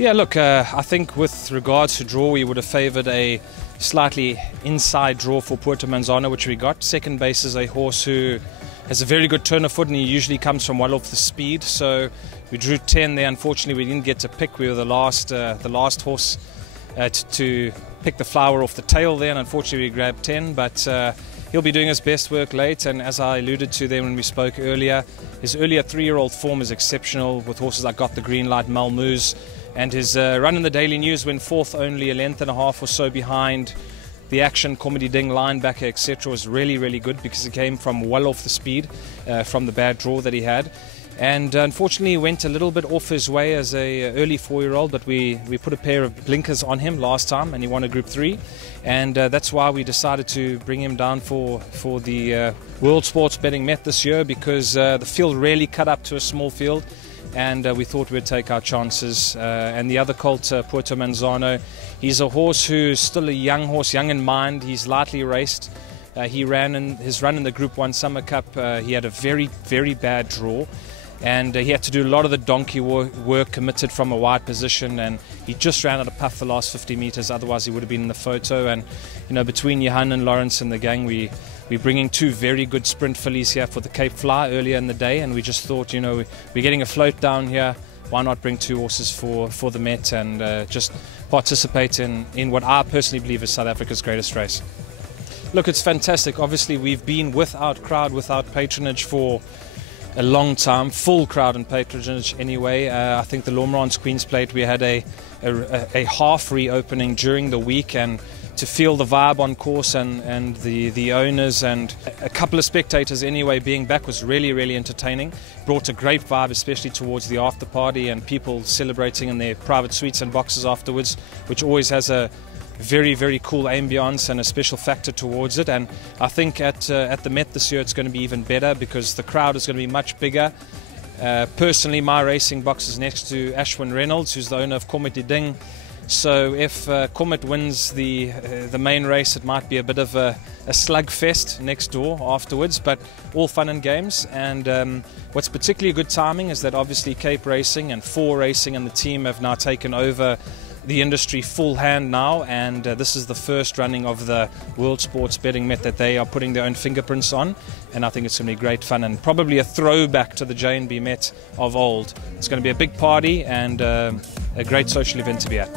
Yeah, look, I think with regards to draw, we would have favoured a slightly inside draw for Puerto Manzano, which we got. Second base is a horse who has a very good turn of foot, and he usually comes from well off the speed. So we drew 10 there. Unfortunately, we didn't get to pick. We were the last horse to pick the flower off the tail there, and unfortunately we grabbed 10. But he'll be doing his best work late, and as I alluded to there when we spoke earlier, his earlier 3-year-old form is exceptional with horses like Got the Green Light, Malmoose, and his run in the Daily News went fourth, only a length and a half or so behind the Action, Comedy Ding, Linebacker, etc. was really, really good because he came from well off the speed from the bad draw that he had. And unfortunately, he went a little bit off his way as a early 4-year-old, but we put a pair of blinkers on him last time, and he won a Group 3. And that's why we decided to bring him down for the World Sports Betting Met this year, because the field really cut up to a small field, and we thought we'd take our chances. And the other colt, Puerto Manzano, he's a horse who's still a young horse, young in mind. He's lightly raced. He ran in his run in the Group 1 Summer Cup. He had a very, very bad draw. And he had to do a lot of the donkey work committed from a wide position, and he just ran out of puff the last 50 metres, otherwise he would have been in the photo. And you know, between Johan and Lawrence and the gang, we're bringing 2 very good sprint fillies here for the Cape Fly earlier in the day, and we just thought, you know, we're getting a float down here, why not bring 2 horses for the Met and just participate in what I personally believe is South Africa's greatest race. Look, it's fantastic. Obviously we've been without crowd, without patronage for a long time, full crowd and patronage anyway. I think the Lomrans Queen's Plate, we had a half reopening during the week, and to feel the vibe on course and the owners and a couple of spectators anyway being back was really, really entertaining. Brought a great vibe, especially towards the after party and people celebrating in their private suites and boxes afterwards, which always has a very, very cool ambience and a special factor towards it. And I think at the Met this year it's going to be even better because the crowd is going to be much bigger. Personally, my racing box is next to Ashwin Reynolds, who's the owner of Comedy Ding. So if Comet wins the main race, it might be a bit of a slugfest next door afterwards, but all fun and games. And what's particularly good timing is that obviously Cape Racing and 4 Racing and the team have now taken over the industry full hand now, and this is the first running of the World Sports Betting Met that they are putting their own fingerprints on, and I think it's going to be great fun and probably a throwback to the J&B Met of old. It's going to be a big party and a great social event to be at.